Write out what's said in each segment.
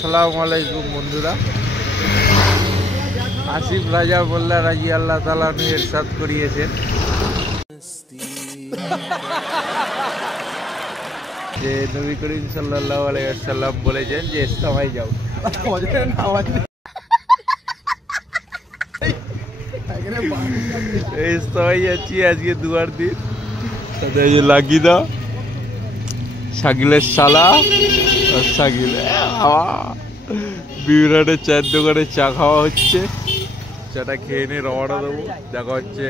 আসসালামু আলাইকুম বন্ধুরা। আসিফ রাজা মোল্লা রাজি আল্লাহ তাআলা ইরশাদ করিয়েছেন যে নবী করিম সাল্লাল্লাহু আলাইহি ওয়াসাল্লাম বলেছেন যে ইস্তেমায় যাও। ইস্তেমায় যাচ্ছি আজকে দুয়ার দিন। লাগিদা শাকিলের শালা আর শাকিল বিরাটের চায়ের দোকানে চা খাওয়া হচ্ছে। চাটা খেয়ে নিয়ে রওনা দেবো। দেখা হচ্ছে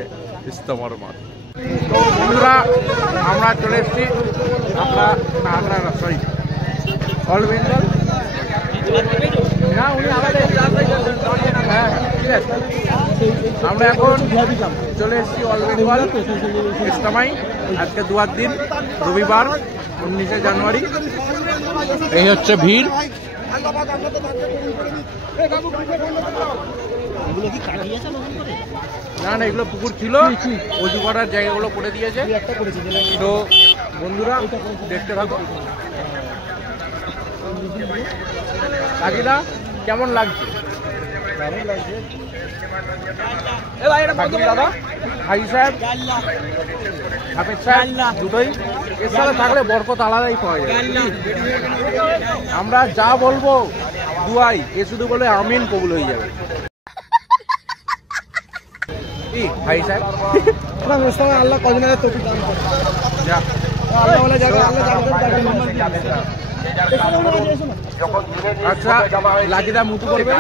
ইস্তেমার মাঠ। বন্ধুরা আমরা চলে এসেছি আমরা সরি অল বেঙ্গল। আমরা এখন চলে এসেছি অল বেঙ্গল ইস্তেমায়। আজকে দুয়ার দিন, রবিবার 19শে জানুয়ারি। এই হচ্ছে ভিড়। না না, এগুলো পুকুর ছিল, অজু করার জায়গাগুলো করে দিয়েছে। তো বন্ধুরা দেখতে থাকো। কাকিদা কেমন লাগছে? দাদা হাজি সাহেব হাফেজ সাহেব দুটোই এর সাথে থাকলে বরকত আলাদাই পাওয়া যায়। আমরা যা বলবো দুয়াই এ শুধু বলে আমিন কবুল হয়ে যাবে। কি ভাই সাহেব আল্লাহ কদিনের তৌফিক দান করে। আচ্ছা লাজিদা মুতু করবে।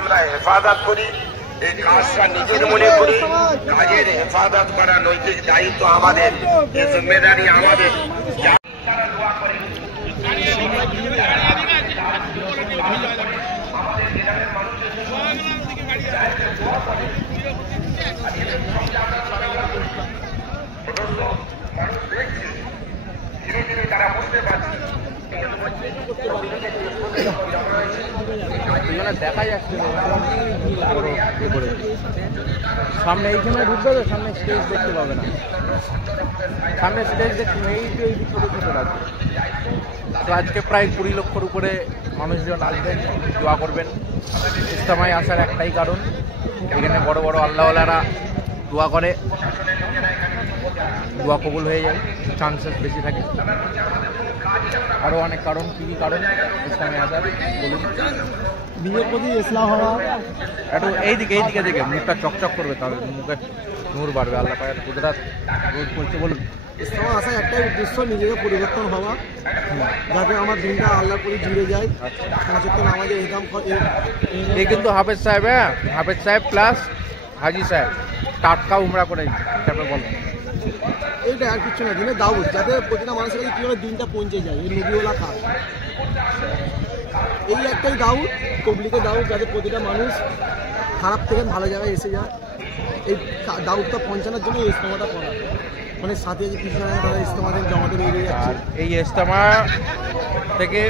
আমরা হেফাজত করি, এই কাজটা নিজের মনে করি। কাজের হেফাজত করা নৈতিক দায়িত্ব আমাদের, এই জিম্মেদারি আমাদের। তারা বুঝতে পারছে দেখা যাচ্ছে সামনে এইখানে ঢুকবে তো, সামনে স্টেজ দেখতে পাবে না। সামনে স্টেজ দেখতে এই ছোট ছোট রাখবে। তো আজকে প্রায় 20 লক্ষর উপরে মানুষজন আসবেন, দোয়া করবেন। ইস্তেমায় আসার একটাই কারণ, এখানে বড় বড় আল্লাহওয়ালারা দোয়া করে, দোয়া কবুল হয়ে যায়, চান্সেস বেশি থাকে। আরও অনেক কারণ। কী কী কারণ ইসলামে আসার বলুন? নিজের প্রতি ইসলাম হওয়া, একটু এইদিকে দেখে মুখটা চকচক করবে, তাহলে মুখে নূর বাড়বে। আল্লাহ পাকের কুদরত রোধ করছে। বলুন ইসলামে আসার একটাই উদ্দেশ্য, নিজেকে পরিবর্তন হওয়া, যাতে আমার দিনটা আল্লাহর প্রতি জুড়ে যায়। আমাদের এই কিন্তু হাফেজ সাহেব, হ্যাঁ হাফেজ সাহেব প্লাস হাজি সাহেব টাটকা উমরা করে তারপরে বলেন। এইটা আর কিছু না, দিনে দাউদ, যাতে প্রতিটা মানুষের কাছে কীভাবে দিনটা পৌঁছে যায়, এই নবীওয়ালা কাজ। এই একটাই দাউদ, তবলিগে দাউদ, যাতে প্রতিটা মানুষ খারাপ থেকে ভালো জায়গায় এসে যায়। এই দাউদটা পৌঁছানোর জন্য এই ইস্তেমাটা করা। মানে সাথে যে পিছনে তারা ইস্তেমাদের জমাতে বেরিয়ে যাচ্ছে। এই ইস্তেমা থেকে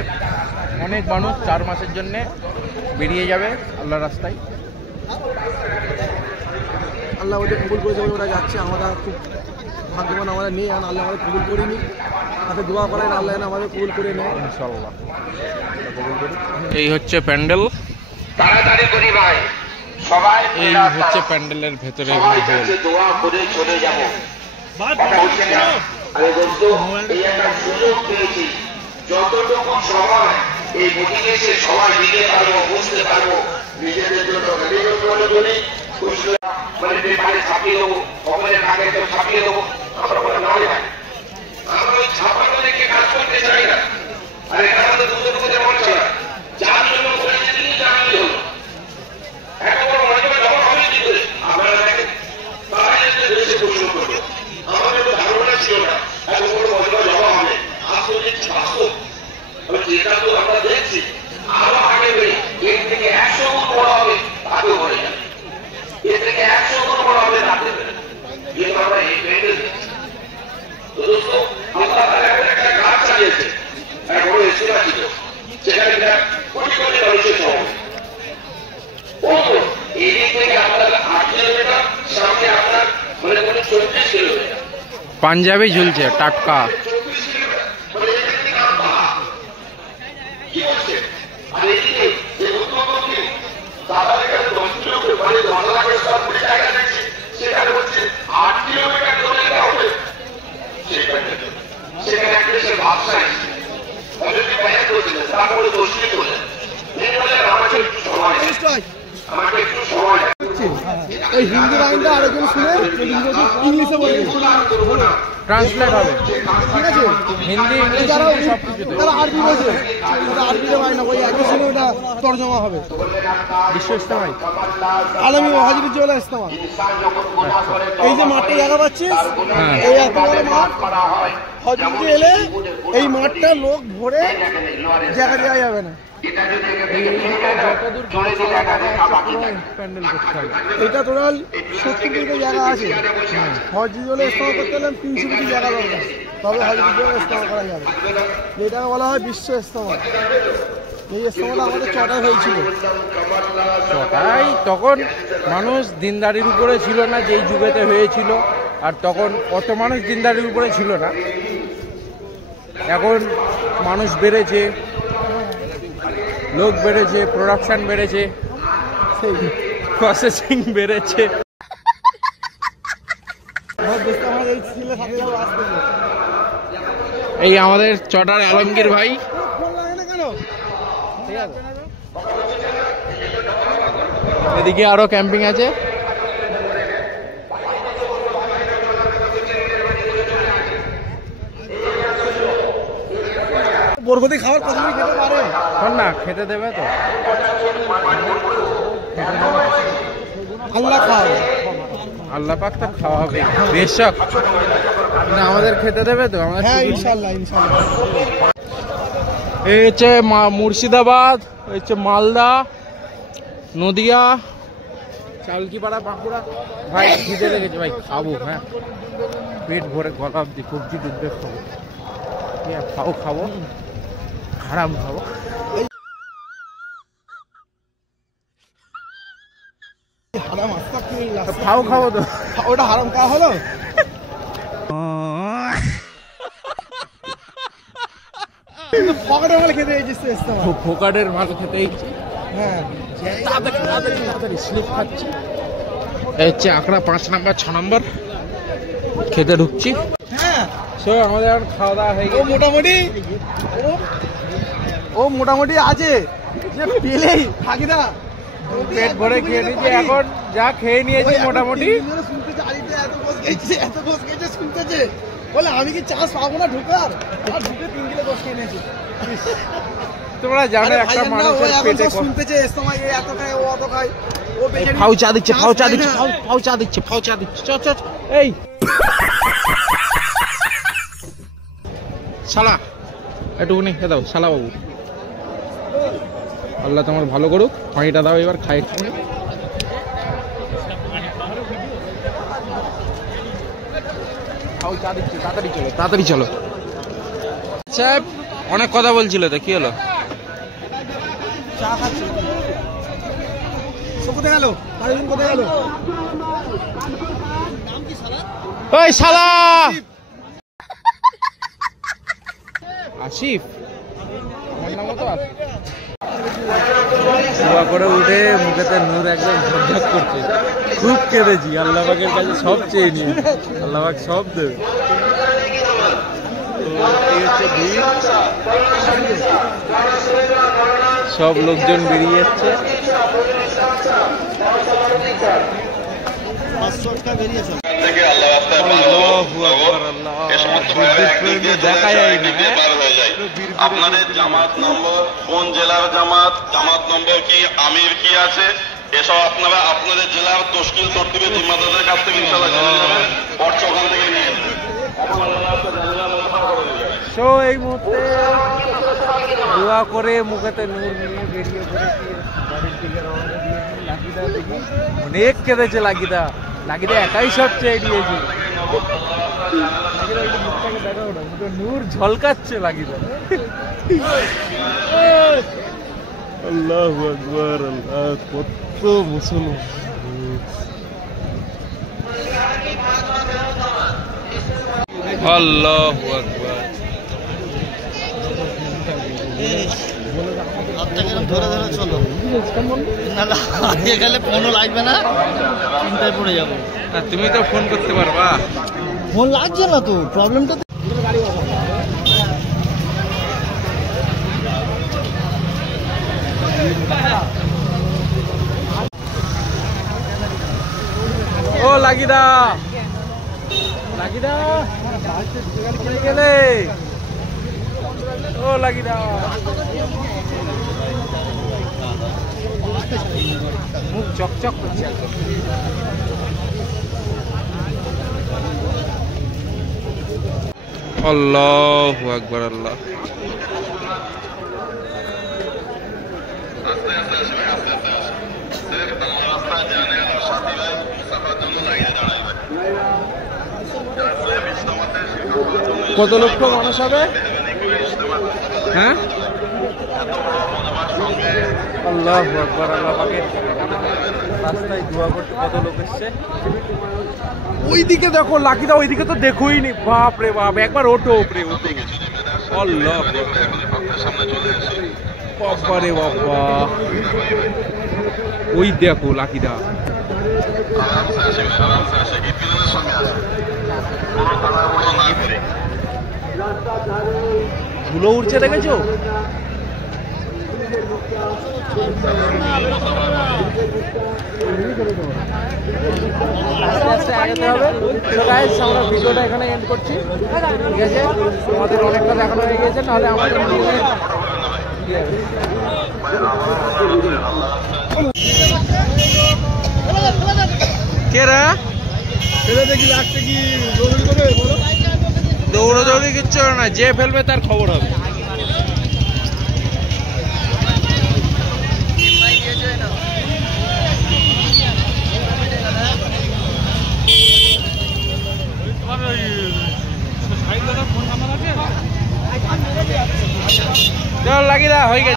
অনেক মানুষ 4 মাসের জন্যে বেরিয়ে যাবে আল্লাহর রাস্তায়। আল্লাহ ওদের কবুল করেছে, ওরা যাচ্ছে। আমরা খুব ভাগ্যবান, আমরা নেই, আর আল্লাহ আমাদের কবুল করিনি। তাতে দোয়া করেন আল্লাহ আমাদের কবুল করে নেয় ইনশাআল্লাহ। এই হচ্ছে প্যান্ডেল, তাড়াতাড়ি করি ভাই, সবাই এই হচ্ছে প্যান্ডেলের ভেতরে দোয়া করে চলে যাবো। আরে দোস্ত, এই একটা সুযোগ পেয়েছি, যতটুকু সময় এই মিটিংয়ে এসে সবাই দিতে পারবো, বুঝতে পারবো, নিজেদের জন্য মানে বাড়ি ছাপিয়ে দেবো, অপরের আগে কেউ ছাপিয়ে দেবো। আমরা বলে না ভাই, আমরা ওই ছাপানো দেখে কাজ করতে চাই না। আর এটা আমাদের দুজনের মধ্যে না, যার জন্য করেছে তিনি জানাতে হলো। এত বড় মজা জমা হবে কি করে? আপনারা দেখেন তারা দেশে প্রশ্ন করবে, আমাদের তো ধারণা ছিল না এত বড় মজা জমা হবে। আসলে দেখছি বাস্তব, যেটা তো আমরা দেখছি আরো আগে বেড়ে এর থেকে 100 গুণ বড় হবে, তাকেও হয়ে যাবে। এর থেকে 100 গুণ বড় হবে, তাকে আমরা এই পেন্ডেল দেখছি। তো দোস্ত, আল্লাহ তাআলা একটা কাজ পাঞ্জাবি ঝুলছে টাটকা। ওই হিন্দি লাইনটা আরেকজন শুনে ইংলিশে বলে ট্রান্সলেট হবে, ঠিক আছে? হিন্দি ইংলিশ যারা সব কিছুতে। যারা আরবি বোঝে ওটা আরবিতে পারে না, ওই একই শুনে ওটা তর্জমা হবে। বিশ্ব ইস্তেমায় আলমী হাজির জোলা ইস্তেমা। এই যে মাঠটা জায়গা পাচ্ছিস, হ্যাঁ। এই এত বড় মাঠ, হজরতে এলে এই মাঠটা লোক ভরে জায়গা দেওয়া যাবে না। যতদূর প্যান্ডেল করতে হবে। এটা টোটাল 70 কোটি জায়গা আছে। হজরতে ইস্তেমা করতে হলে 300 কোটি জায়গা দরকার, তবে হজরতে ইস্তেমা করা যাবে। যেটাকে বলা হয় বিশ্ব ইস্তেমা। এই ইস্তেমাটা আমাদের চটায় হয়েছিল। তাই তখন মানুষ দিনদারির উপরে ছিল না, যেই যুগেতে হয়েছিল। আর তখন অত মানুষ দিনদারির উপরে ছিল না। এখন মানুষ বেড়েছে, লোক বেড়েছে, প্রোডাকশন বেড়েছে, সেই প্রসেসিং বেড়েছে। আমার এই ছেলে সাথে যাবো আসতে। এই আমাদের চটার আলমগীর ভাই, ফোন লাগে না কেন? ঠিক আছে। এদিকে আরো ক্যাম্পিং আছে। বরগতি খাবার প্রথমে খেতে পারে শোন না, খেতে দেবে তো? আল্লাহ খাও। আল্লাহ পাক তো খাওয়াবে বেশক। না আমাদের খেতে দেবে তো? আমাদের হ্যাঁ ইনশাল্লাহ ইনশাল্লাহ। এই হচ্ছে মুর্শিদাবাদ, এই হচ্ছে মালদা, নদিয়া, চালকিপাড়া, বাঁকুড়া। ভাই খিদে লেগেছে ভাই, খাবো। হ্যাঁ পেট ভরে গলা অব্দি কবজি ডুববে খাবো। খাও খাবো, হারাম খাবো। হারাম আস্তা খাও খাবো তো। ওটা হারাম খাওয়া হলো। পকেটের মাল খেতে এসেছিস তো ইস্তেমা। ফোকাটের মাল খেতে ইচ্ছে। হ্যাঁ তাড়াতাড়ি তাড়াতাড়ি তাড়াতাড়ি স্লিপ খাচ্ছি। এই হচ্ছে আঁকড়া 5 নম্বর 6 নম্বর খেতে ঢুকছি। হ্যাঁ সো আমাদের এখন খাওয়া দাওয়া হয়ে ও গেছে। মোটামুটি ও মোটামুটি আছে যে পেলেই থাকিদা পেট ভরে খেয়ে নিয়েছি। এখন যা খেয়ে নিয়েছি মোটামুটি। শুনতেছে আলিতে এত গোস খেয়েছে, এত গোস খেয়েছে শুনতেছে। বলে আমি কি চাষ পাবো না ঢুকার? আর ঢুকে 3 কিলো গোস খেয়ে নিয়েছি। তোমরা জানো আরে একটা ভাইজান না, ও মানুষের এখন পেটে সব শুনতেছে ইস্তেমায় এ এত খায় ও অত খায়। ও বেচারি ফাউ চা দিচ্ছে, ফাউ চা চাষ দিচ্ছে, খায় না। ফাউ চা দিচ্ছে, ফাউ চা দিচ্ছে। চ চ চ। এই শালা একটুখানি খেয়ে দাও শালা বাবু। আল্লাহ তোমার ভালো করুক। পানিটা দাও এবার, খাই একটুখানি। ফাউ চা দিচ্ছে, তাড়াতাড়ি চলো তাড়াতাড়ি চলো। সাহেব অনেক কথা বলছিল তো, কি হলো? চা খাচ্ছে। সব কোথায় গেল? আরেকজন কোথায় গেল? ওই শালা আসিফ, আমার নামও তো আসিফ। দোয়া করে উঠে মুখেতে নূর একদম ঝকঝক করছে। খুব কেঁদেছি, আল্লাহ পাকের কাছে সব চেয়ে নিয়ে, আল্লাহ পাক সব দেবে। এই হচ্ছে ভিড়, সব লোকজন বেরিয়ে যাচ্ছে। থেকে আল্লাহ রাস্তায় পার হবো। এ সমস্ত ভাইয়েরা একদিক দিয়ে দেখা যায়, একদিক দিয়ে পার হয়ে যায়। আপনাদের জামাত নম্বর, কোন জেলার জামাত, জামাত নম্বর কি, আমির কি আছে, এসব আপনারা আপনাদের জেলার তশকিল তরতিবে জিম্মাদারদের কাছ থেকে ইনশাআল্লাহ জেনে যাবেন। পর্চা ওখান থেকে নিয়ে নেবেন। সো এই মুহূর্তে দোয়া করে মুখেতে নূর নিয়ে বেরিয়ে পড়েছি বাড়ির দিকে রওনা দিয়েছি। লাকিদা দেখি অনেক কেঁদেছে। লাকিদা লাকিদা একাই সব চেয়ে দিয়েছি। লাকিদা একটু মুখটাকে দেখাও না, মুখে নূর ঝলকাচ্ছে লাকিদা। আল্লাহু আকবার, আল্লাহ কত মুসলমান। আল্লাহু আকবার। ধরে ধরে চলো, না না আগে গেলে ফোনও লাগবে না, চিন্তায় পড়ে যাবো। তুমি তো ফোন করতে পারবা। ফোন লাগছে না তো, প্রবলেমটা ও লাগিদা লাগিদা কোথায় গেলে? ও লাগিদা মুখ চকচক করছে একদম। আল্লাহু আকবার। আল্লাহ কত লক্ষ মানুষ হবে? হ্যাঁ, আল্লাহু আকবার। আল্লাহ পাকের রাস্তায় দোয়া করতে কত লোক এসছে। ওইদিকে দেখো লাকিদা, ওইদিকে তো দেখোই নি। বাপ রে বাপ, একবার ওঠো উপরে, ওঠো। আল্লাহ বাবা রে বাবা, ওই দেখো লাকিদা। ধুলো উঠছে দেখেছো? আস্তে আস্তে আগাতে হবে। তো গাইস, আমরা ভিডিওটা এখানে এন্ড করছি, ঠিক আছে? আমাদের অনেকটা দেখানো হয়ে গেছে, নাহলে আমাদের কেরা দৌড়াদৌড়ি কিচ্ছু না, যে ফেলবে তার খবর হবে। চল লাগিদা, হয়ে গেছে।